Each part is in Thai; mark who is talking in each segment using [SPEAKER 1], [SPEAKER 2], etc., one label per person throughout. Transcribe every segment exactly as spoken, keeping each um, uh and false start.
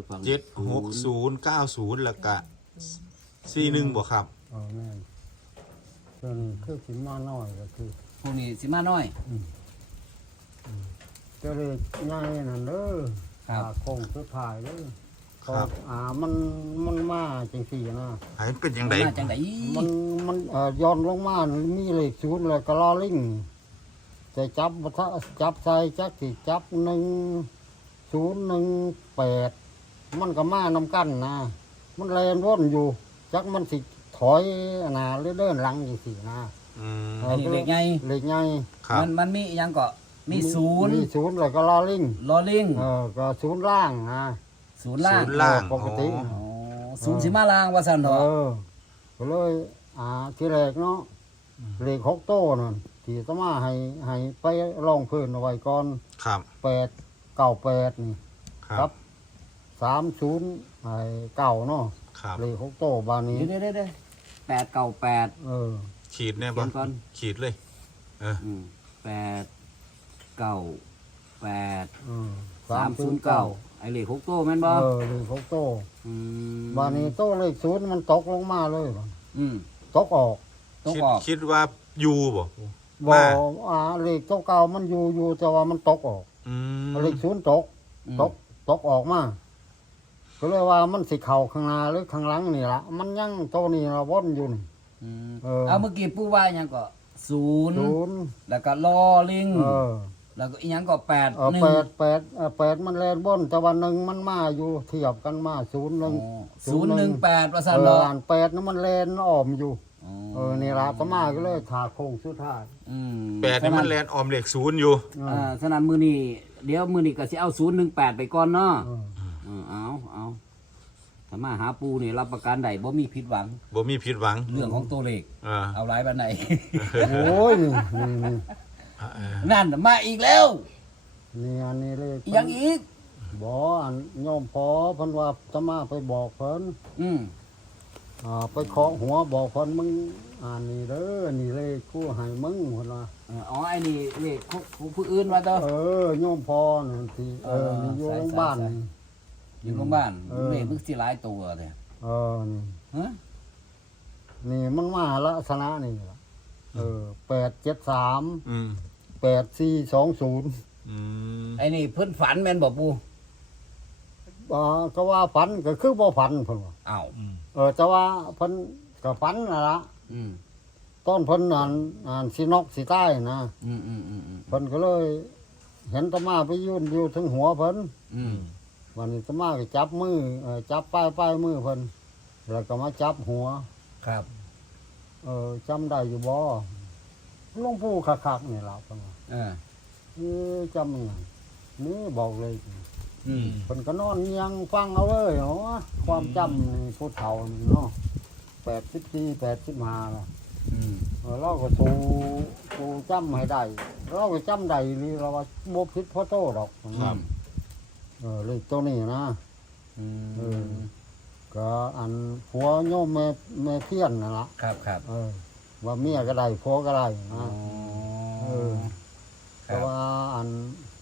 [SPEAKER 1] ฟัง
[SPEAKER 2] เจ็ดหกศูนย์เก้าศูนย์แล้วก็สี่หนึ่งบ่ครับ
[SPEAKER 3] เออแม่นตัวนี้คือสิมาน้อยก็คือ
[SPEAKER 1] พวกนี้สิมาน้อย
[SPEAKER 3] ตัวเลขใหญ่นั่นเด้อ
[SPEAKER 1] ครับ
[SPEAKER 3] อ่าโคงสุดท้ายเด้อ
[SPEAKER 2] ครับ
[SPEAKER 3] อ่ามันมันมาจังซี่นะ
[SPEAKER 2] หายเป็นยังไง
[SPEAKER 1] มาจังได
[SPEAKER 3] มันมันเอ่อย้อนลงมานี่มีเลขศูนย์แล้วก็ลอลิงแต่จับบ่ทะจับใส่จักสิจับหนึ่งศูนย์หนึ่งแปดมันก็มานำกันนะ มันแลนวนอยู่ จักมันสิถอยหน้าหรือเดินหลังจังซี่นะ
[SPEAKER 2] อืม
[SPEAKER 1] อันนี้เลขใหญ่
[SPEAKER 3] เลขใหญ่
[SPEAKER 2] ครับ
[SPEAKER 1] มันมันมีอิหยังก็มีศูนย์
[SPEAKER 3] มีศูนย์แล้วก็ลอลิง
[SPEAKER 1] ลอลิง
[SPEAKER 3] เออก็ศูนย์ล่างนะ
[SPEAKER 1] ศูนย์ล่าง
[SPEAKER 2] ศูนย์ล่าง
[SPEAKER 3] ปกติ
[SPEAKER 2] อ๋อ
[SPEAKER 1] อ๋อศูนย์สิมาล่างว่าซั่น
[SPEAKER 3] เอ
[SPEAKER 1] เนาะ
[SPEAKER 3] อก็เลยอ่าที่แรกเนาะเลขหกโต้นั่นที่ตมาให้ให้ไปลองเพิ่นเอาไว้ก่อน
[SPEAKER 2] ครับ
[SPEAKER 3] แปดเก้าแปดนี่
[SPEAKER 2] ครั
[SPEAKER 3] ครับ บสามศูนย์ไอ้เก้าเนาะ
[SPEAKER 2] ครับ
[SPEAKER 3] เลขหกโต้บานนี้
[SPEAKER 1] เดี๋ยวเด้แปดเก้าแปด
[SPEAKER 3] เออ
[SPEAKER 2] ขีดแน่
[SPEAKER 1] เขี
[SPEAKER 2] บ่
[SPEAKER 1] ยนก่อน
[SPEAKER 2] ขีดเลย เออ
[SPEAKER 1] อืมแปดเก้าแปด
[SPEAKER 3] เออ
[SPEAKER 1] สามศูนย์เก้าไอ้เลขหกโต้แม่นบ่
[SPEAKER 3] เออเลขหกโต้
[SPEAKER 1] อืม
[SPEAKER 3] บานนี้โต้เลขศูนย์มันตกลงมาเลย
[SPEAKER 1] อืม
[SPEAKER 3] ตกออก
[SPEAKER 1] ต้อง
[SPEAKER 2] คิด
[SPEAKER 1] ออก
[SPEAKER 2] คิดว่าอยู่บ่
[SPEAKER 3] บ
[SPEAKER 2] มา
[SPEAKER 3] อกอ่าเลขเก่าๆมันอยู่อยู่แต่ว่ามันตกออก
[SPEAKER 2] อืม
[SPEAKER 3] เลขศูนย์ตก
[SPEAKER 1] อืม
[SPEAKER 3] ตกตกออกมาก็เลยว่ามันสิเข่าข้างหน้าหรือข้างหลังนี่ละมันยังโตนี่ละวนอยู่นี่
[SPEAKER 1] อืม
[SPEAKER 3] เออ
[SPEAKER 1] เอาเมื่อกี้ปู่ว่าหยังก็ศูนย์
[SPEAKER 3] ศูนย์
[SPEAKER 1] แล้วก็ลอลิง
[SPEAKER 3] เออ
[SPEAKER 1] แล้วก็อีหยังก็แปด
[SPEAKER 3] เออ
[SPEAKER 1] หนึ่ง
[SPEAKER 3] แปดแปดเออแปดมันแลนบนแต่วันหนึ่งมันมาอยู่เทียบกันมาศูนย์หนึ่ง
[SPEAKER 1] ศูนย์หนึ่งแปดว่าซั่น
[SPEAKER 3] เออ
[SPEAKER 1] เนาะ
[SPEAKER 3] อ่านแปดนั่นมันแลนอ้อมอยู่ เออนี่ละตมาก็เลยถาโค้งสุดท้าย
[SPEAKER 1] อืม
[SPEAKER 2] แปดนี่มันแลนออมเหล็กศูนย์อยู่
[SPEAKER 3] เอ
[SPEAKER 1] อ่า
[SPEAKER 3] อ
[SPEAKER 1] ฉะนั้นมื้อนี้เดี๋ยวมื้อนี้ก็สิเอาศูนย์หนึ่งแปดไปก่อนเนาะ
[SPEAKER 3] เออ
[SPEAKER 1] เออเอาเอาถ้ามาหาปูนี่รับประกันได้บ่มีผิดหวัง
[SPEAKER 2] บ่มีผิดหวัง
[SPEAKER 1] เรื่องของตัวเลข
[SPEAKER 2] อ่า
[SPEAKER 1] เอาหลายปานใด
[SPEAKER 3] โอ้ยนี่นี่นี่
[SPEAKER 2] เออ
[SPEAKER 1] นั่นมาอีกแล้ว
[SPEAKER 3] นี่อันนี้เลย
[SPEAKER 1] อีหยังอีก
[SPEAKER 3] บออันโยมพอเพิ่นว่าตมาไปบอกเพิ่น
[SPEAKER 1] อืม
[SPEAKER 3] อ่าไปเคาะหัวบอกเพิ่นมึงอ่านนี่เด้อนี่เลยกูให้มึงเพิ่นว่า
[SPEAKER 1] เอออ๋อไอ้นี่เลขของของผู้อื่นว่าเด้อ
[SPEAKER 3] เออโยมพอนั่นที่เออนี่อยู่โรงพยาบาลนี่
[SPEAKER 1] อยู่โรงพยาบาล
[SPEAKER 3] เออ
[SPEAKER 1] เลขมึงสิหลายตัวแท้
[SPEAKER 3] เออนี่
[SPEAKER 1] ฮะ
[SPEAKER 3] นี่มันมาลักษณะนี่ล่ะเออแปดเจ็ดสาม
[SPEAKER 2] อืม
[SPEAKER 3] แปดสี่สองศูนย์
[SPEAKER 2] อืม
[SPEAKER 1] ไอ้นี่เพิ่นฝันแม่นบ่ปู
[SPEAKER 3] อ่าก็ว่าฝันก็คือบ่ฝันเพิ่นว่า
[SPEAKER 1] อ้าว
[SPEAKER 2] อืม
[SPEAKER 3] เออแต่ว่าเพิ่นก็ฝันน่ะล่ะ
[SPEAKER 1] อืม
[SPEAKER 3] ตอนเพิ่นอ่านอ่านสินกสิใต้นะ
[SPEAKER 1] อืมอืมอืมอืม
[SPEAKER 3] เพิ่นก็เลย เห็นตะมาไปยื่นอยู่ถึงหัวเพิ่น
[SPEAKER 1] อืม
[SPEAKER 3] วันนี้ตะมาก็จับมือเออจับป้ายป้ายมือเพิ่นแล้วก็มาจับหัว
[SPEAKER 1] ครับ
[SPEAKER 3] เออจำได้อยู่บ่หลวงปู่คักๆนี่ล่ะเพิ่นว่า
[SPEAKER 1] เออ
[SPEAKER 3] เออจำยังไงนี่บอกเลย
[SPEAKER 1] อืม
[SPEAKER 3] เพิ่นก็นอนเงียังฟังเอาเลยเนาะความจำนี่ผู้เฒ่านี่เนาะแปดสิบสี่แปดสิบห้าล่ะ
[SPEAKER 1] อืม
[SPEAKER 3] เออเราก็สู้สู้จำให้ได้เราก็จำได้นี่เราว่าบ่ผิดพอโตดอก
[SPEAKER 2] ครับ
[SPEAKER 3] เออเลขตัวนี้นะ
[SPEAKER 1] อื
[SPEAKER 3] เอ
[SPEAKER 1] ม
[SPEAKER 3] อ ก็อันผัวโยมแม่แม่เพี้ยนนั่นละ
[SPEAKER 1] ครับครับ
[SPEAKER 3] เออ ว่าเมียก็ได้ผัวก็ได้
[SPEAKER 1] อ๋อ
[SPEAKER 3] นะ เออ
[SPEAKER 1] ค
[SPEAKER 3] แต่
[SPEAKER 1] รับ
[SPEAKER 3] ว่าอัน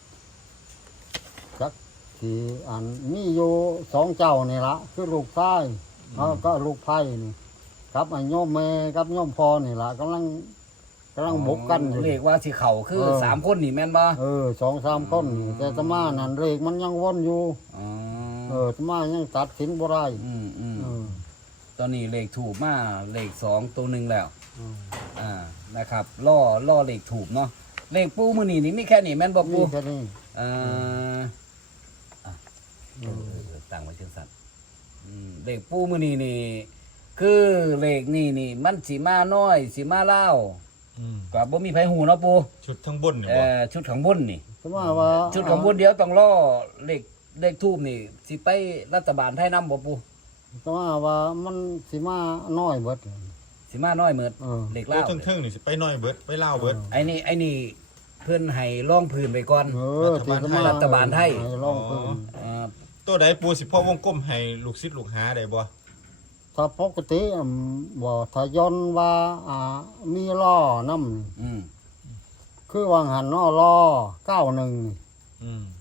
[SPEAKER 3] จักที่อันมีอยู่สองเจ้านี่ละคือลูกชายเขาก็ลูกไผ่นี่ครับไอ้โยมแม่กับโยมพ่อนี่ละกำลังกำลังบุกกันอยู่
[SPEAKER 1] เลขว่าสิเข่าคือ
[SPEAKER 3] เออ
[SPEAKER 1] สามคนนี่แม่นบ่
[SPEAKER 3] เออสองสามคนนี่แต่ตะมานั่นเลขมันยังวนอยู่
[SPEAKER 1] อ๋อ
[SPEAKER 3] เออตะมายังตัดสินบ่ได้
[SPEAKER 1] อืมอืม
[SPEAKER 3] เออ
[SPEAKER 1] ตอนนี้เลขถูกมาเลขสองตัวหนึ่งแล้ว
[SPEAKER 3] เออ
[SPEAKER 1] อ่านะครับล่อล่อเลขถูกเนาะเลขปูมือนี่นี่มีแค่นี้แม่นบ่ปู
[SPEAKER 3] นี่แค่นี้
[SPEAKER 1] เอ่ออ่ะเออเออเออตั้งไว้จังซั่นอืมเลขปูมือนี่นี่ คือเลขนี่นี่ มันสิมาน้อยสิมาเล่าว
[SPEAKER 2] อืม
[SPEAKER 1] ก็บ่มีไผหูเนาะปู
[SPEAKER 2] ชุดทั้งบนนี่
[SPEAKER 1] เอ่
[SPEAKER 2] บ่
[SPEAKER 1] อชุดข้างบนนี่
[SPEAKER 3] ตะมาว่า
[SPEAKER 1] ชุดข้างบนเดี๋ยวต้องล่อเลขเลขทูบนี่ สิไปรัฐบาลไทยนำบ่ปู
[SPEAKER 3] ตะมาว่ามันสิมาน้อยเบิด
[SPEAKER 1] สิมาน้อยเหมือน
[SPEAKER 3] เออ
[SPEAKER 1] เลข
[SPEAKER 2] แล้
[SPEAKER 1] ลาว ว
[SPEAKER 2] เทิงๆนี่สิไปน้อยเบิดไปลาวเบิด
[SPEAKER 1] ไอ้นี่ไอ้นี่เพิ่นให้ล่องพื้นไปก่อน
[SPEAKER 3] เออที่ตะมา
[SPEAKER 1] รัฐบาลไทย
[SPEAKER 3] ให้ลองเพิ่น
[SPEAKER 1] อ่า
[SPEAKER 2] ตัวใดปูสิพ่อวงกลมให้ลูกศิษย์ลูกหาได้บ่
[SPEAKER 3] ถ้าปกติอืมบ่ถ้าย้อนว่าอ่ามีล้อนำ
[SPEAKER 1] อืม
[SPEAKER 3] คือวางหันเนาะล้อเก้าหนึ่ง
[SPEAKER 2] อืม
[SPEAKER 3] บ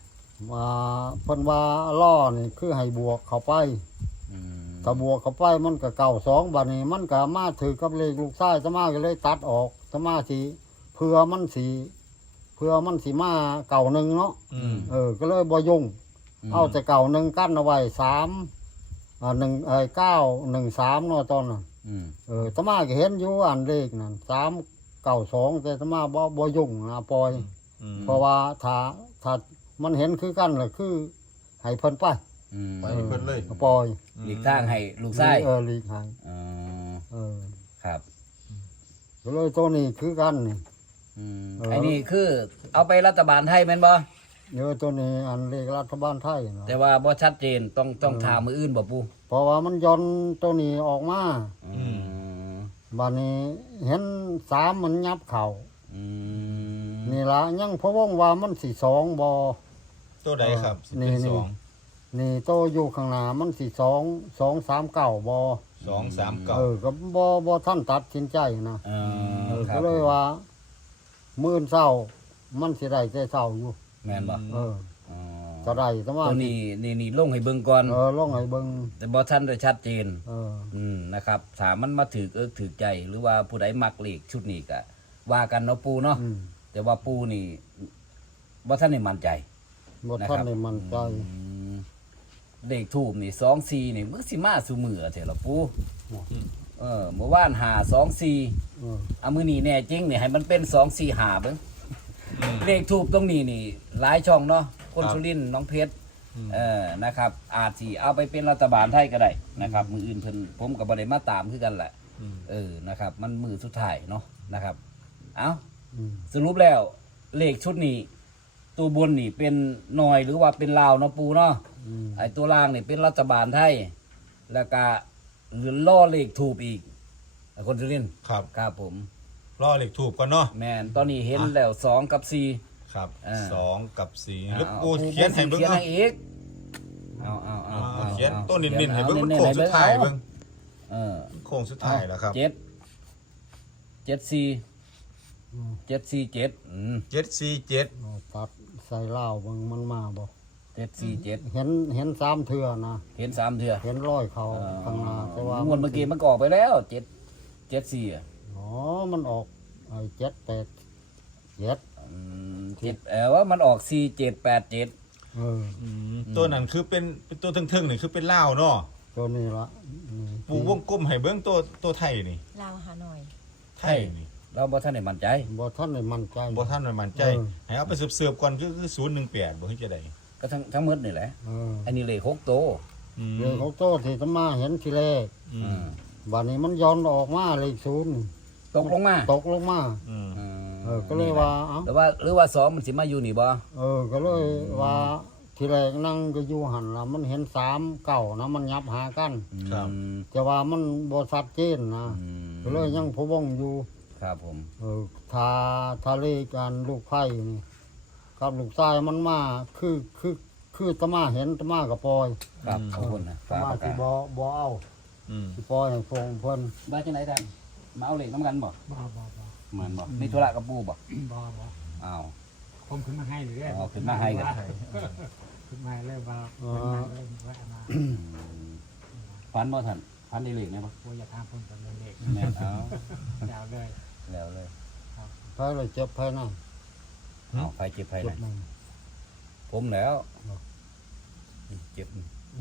[SPEAKER 3] มาเพิ่นว่าล่อนี่คือให้บวกเข้าไป
[SPEAKER 1] อืม
[SPEAKER 3] ถ้าบวกเข้าไปมันก็เก่าสองบัดนี้มันก็มาถือกับเลขลูกชายสมาก็เลยตัดออกสมาสิเพื่อมันสิเพื่อมันสิมาเก่าหนึ่งเนาะ
[SPEAKER 2] อืม
[SPEAKER 3] เออก็เลยบ่ยุ่งเอาแต่เก่าหนึ่งกั้นเอาไว้สามอ่าหนึ่งเอ้ยเก้าหนึ่งสามเนาะตอนนั้น
[SPEAKER 1] อืม
[SPEAKER 3] เออสมาก็เห็นอยู่อันเลขนั่นสามเก่าสองแต่สมาบ่บ่ยุ่งนะปล่อย
[SPEAKER 2] อืม
[SPEAKER 3] เพราะว่าถ้าถ้ามันเห็นคือกันล่ะคือให้เพิ่นไป
[SPEAKER 1] อืม
[SPEAKER 2] ไปเพิ่นเลย
[SPEAKER 3] ก็ปล่อย
[SPEAKER 1] หลีกทางให้ลูกชาย
[SPEAKER 3] เออลีกให้
[SPEAKER 1] อ๋อ
[SPEAKER 3] เออ
[SPEAKER 1] ครับ
[SPEAKER 3] ก็เลยตัวนี้คือกันนี่
[SPEAKER 1] อืม
[SPEAKER 3] เออ
[SPEAKER 1] ไอ้นี่คือเอาไปรัฐบาลไทยแม่นบ่
[SPEAKER 3] เดี๋ยวตัวนี้อันเลขรัฐบาลไทยเนาะ
[SPEAKER 1] แต่ว่าบ่ชัดเจนต้องต้องถามมืออื่นบ่ปู
[SPEAKER 3] เพราะว่ามันย้อนตัวนี้ออกมา
[SPEAKER 1] อืม
[SPEAKER 3] บัดนี้เห็นสามมันยับเข่า
[SPEAKER 1] อืม
[SPEAKER 3] นี่ละยังพะวงว่ามันสี่สองบอ
[SPEAKER 2] ตัวใดครับสิ
[SPEAKER 3] นี่
[SPEAKER 2] เป็น
[SPEAKER 3] นี่
[SPEAKER 2] สอง
[SPEAKER 3] นี่โตอยู่ข้างหน้ามันสี่สองสองสามเก้าบอ
[SPEAKER 2] สองสามเก้า
[SPEAKER 3] เออก็บอบอท่านตัดสินใจนะ
[SPEAKER 1] เอ
[SPEAKER 3] เอ
[SPEAKER 1] อ
[SPEAKER 3] อ
[SPEAKER 1] ครั
[SPEAKER 3] ก็
[SPEAKER 1] บ
[SPEAKER 3] เลยว่ามื่นเศร้า มันสิได้แต่เศร้าอยู่
[SPEAKER 1] แม่นบ่
[SPEAKER 3] เออ
[SPEAKER 1] อ๋อ
[SPEAKER 3] จะได้แต่ว่า
[SPEAKER 1] ตัวนี้นี่นี่ลงให้เบิ่งก่อน
[SPEAKER 3] เออลองให้เบิ่ง
[SPEAKER 1] แต่บ่ทันได้ชัดเจน
[SPEAKER 3] เออ
[SPEAKER 1] อืมนะครับถ้ามันมาถือเอิกถือใจ หรือว่าผู้ใดมักเลขชุดนี้ก็ว่ากันเนาะปูเนาะ
[SPEAKER 3] อืม
[SPEAKER 1] แต่ว่าปูนี่บ่ทันได้มั่นใจ
[SPEAKER 3] บท
[SPEAKER 1] นะค
[SPEAKER 3] ท่าน
[SPEAKER 1] รับ
[SPEAKER 3] ได้มันใจ
[SPEAKER 1] อืมเลขทูบนี่สองสี่นี่มือสิมาสู่มือเถอะล่ะปูเออเมื่อวานหาสองสี่
[SPEAKER 3] เออ
[SPEAKER 1] เอามือนี่แน่จริงนี่ให้มันเป็นสองสี่หาเบิ่ง
[SPEAKER 2] อืม
[SPEAKER 1] เลขทูบตรงนี้นี่ หลายช่องเนาะคน
[SPEAKER 2] ครับ
[SPEAKER 1] สุรินทร์น้องเพชร
[SPEAKER 2] อืม
[SPEAKER 1] เออนะครับ อาจสิเอาไปเป็นรัฐบาลไทยก็ได้นะครับ มืออื่นเพิ่นผมก็บ่ได้มาตามคือกันแหละ
[SPEAKER 2] อืม
[SPEAKER 1] เออนะครับ มันมือสุดท้ายเนาะนะครับ เอา
[SPEAKER 3] อืม
[SPEAKER 1] สรุปแล้ว เลขชุดนี้ ตัวบนนี่เป็นหน่อยหรือว่าเป็นลาวเนาะปูเนาะ
[SPEAKER 3] อืม
[SPEAKER 1] ไอ้ตัวล่างนี่เป็นรัฐบาลไทย แล้วก็เหลือล่อเลขถูกอีกคนสุรินทร์
[SPEAKER 2] ครับ
[SPEAKER 1] ครับผม
[SPEAKER 2] รอเหล็กถูกก่อนเนาะ
[SPEAKER 1] แมนตอนนี้เห็น
[SPEAKER 2] อ่ะ
[SPEAKER 1] แล้วสองกับสี่
[SPEAKER 2] ครับ
[SPEAKER 1] อ่า
[SPEAKER 2] สองกับสี่
[SPEAKER 1] อา
[SPEAKER 2] แล้ว
[SPEAKER 1] อา
[SPEAKER 2] ปูเขียนให้เบิ่ง
[SPEAKER 1] เขียน
[SPEAKER 2] เนาะ
[SPEAKER 1] ให้อีกเอาเอาเอา
[SPEAKER 2] อ่า
[SPEAKER 1] อา
[SPEAKER 2] เขียน
[SPEAKER 1] อา
[SPEAKER 2] ต้นนินๆให้
[SPEAKER 1] อา
[SPEAKER 2] เบิ่งมัน
[SPEAKER 1] น้
[SPEAKER 2] โค้ง
[SPEAKER 1] ๆ
[SPEAKER 2] สุดท้าย
[SPEAKER 1] ให้
[SPEAKER 2] เบิ่ง
[SPEAKER 1] เออ
[SPEAKER 2] โค้งสุดท้ายแล้วครับ
[SPEAKER 1] เจ็ดเจ็ดสี่
[SPEAKER 3] อืม
[SPEAKER 1] เจ็ดสี่เจ็ดอืม
[SPEAKER 2] เจ็ดสี่เจ็ด
[SPEAKER 3] เอาตัดใส่เหล้าเบิ่งมันมาบ่
[SPEAKER 1] เจ็ดสี่เจ็ด
[SPEAKER 3] เห็นเห็นสามเทื่อนะ
[SPEAKER 1] เห็นสามเถื่อ
[SPEAKER 3] เห็นร้อยเขาข้างหน้าแต่ว่าง
[SPEAKER 1] วดเมื่อกี้มันก็ออกไปแล้วเจ็ดเจ็ดสี่อ่ะ
[SPEAKER 3] อ๋อมันออกไอ้เจ็ดแปดเจ็ด
[SPEAKER 1] อืมเจ็ดเออว่ามันออกสี่เจ็ดแปดเจ็ด
[SPEAKER 3] เออ
[SPEAKER 2] ตัวนั้นคือเป็นเป็นตัวทึ่งๆนี่คือเป็นลาวเนาะ
[SPEAKER 3] ตัวนี้ละนี่
[SPEAKER 2] ปูวงกลมให้เบิ่งตัวตัวไทยนี่
[SPEAKER 4] ลาวหาหน่อย
[SPEAKER 2] ไทยนี่
[SPEAKER 1] เราบ่ท่านได้มั่นใจ
[SPEAKER 3] บ่ท่านได้มั่นใจ
[SPEAKER 2] บ่ท่านมันมั่นใจ
[SPEAKER 3] เออ
[SPEAKER 2] ให้เอาไปสืบๆก่อนคือคือศูนย์หนึ่งแปดบ่เฮ็ดจะได้
[SPEAKER 1] ก็ทั้งทั้งหมดนี่แหละ
[SPEAKER 3] เออ
[SPEAKER 1] อันนี้เลขหกโตว
[SPEAKER 2] อืม
[SPEAKER 3] เรื่องของโตที่ตมาเห็นทีแรก
[SPEAKER 2] อื
[SPEAKER 1] อื
[SPEAKER 2] ม
[SPEAKER 1] ม
[SPEAKER 3] บัดนี้มันย้อนออกมาเลขศูนย์
[SPEAKER 1] ตกลงมา
[SPEAKER 3] ตกลงมา
[SPEAKER 2] อืม
[SPEAKER 1] อืม
[SPEAKER 3] เออก็เลยว่าเอ้า
[SPEAKER 1] หรือว่าหรือว่าสองมันสิมาอยู่นี่บ่
[SPEAKER 3] เออก็เลยว่าทีแรกนั่งก็อยู่หันละมันเห็นสามเก่านะมันยับหากัน
[SPEAKER 2] ครับ
[SPEAKER 1] อืม
[SPEAKER 3] แต่ว่ามันบ่ชัดเจนนะ
[SPEAKER 1] อืม
[SPEAKER 3] ก็เลยยังพะวงอยู่
[SPEAKER 1] ครับผม
[SPEAKER 3] เออทาทาเลกันลูกไผ่นี่กับลูกชายมันมาคือคือคือตะมาเห็นตะมากับปล่อย
[SPEAKER 1] ครับขอบคุณนะ
[SPEAKER 3] ตะมาสิบ่บ่เอา
[SPEAKER 2] อืม
[SPEAKER 3] สิปล่อยให้ฟงเพิ่น
[SPEAKER 1] บ้านจังไหนท่านมาเอาเหล็กน้ำกันบ่
[SPEAKER 5] บ่บ่บ่
[SPEAKER 1] เหมือนบ่มีธุระกับปู่บ่
[SPEAKER 5] บ่บ่
[SPEAKER 1] อ้าว
[SPEAKER 5] ผมขึ้นมาให้เรื่อย
[SPEAKER 1] อ๋อขึ้นมาให้กัน
[SPEAKER 5] ขึ้นมาเรื่อยว่า
[SPEAKER 3] อ๋อ
[SPEAKER 5] เริ่มว่ามา
[SPEAKER 1] พันบ่ท่านพันได้เหล็กไหมบ่
[SPEAKER 5] ว่าอย่าทำผมกับเด็ก
[SPEAKER 1] แม่นเอา
[SPEAKER 5] ยาวเลย
[SPEAKER 1] แล้วเลย
[SPEAKER 3] ไผเลยเจ็บไผนั่น
[SPEAKER 1] เอาไฟเจ็บไฟ
[SPEAKER 3] เจ็
[SPEAKER 1] ไหน
[SPEAKER 3] บนั่น
[SPEAKER 1] ผมแล้ว
[SPEAKER 3] เนาะ
[SPEAKER 1] เจ็บ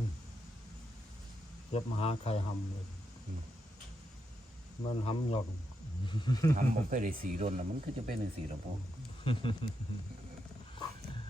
[SPEAKER 3] เจ็บมหาใครหำเลย
[SPEAKER 1] อืม
[SPEAKER 3] มันหำหย่อน
[SPEAKER 1] ทำบ่เคยได้สีโดนแล้วมันคือจะเป็นจังสีหรอปู่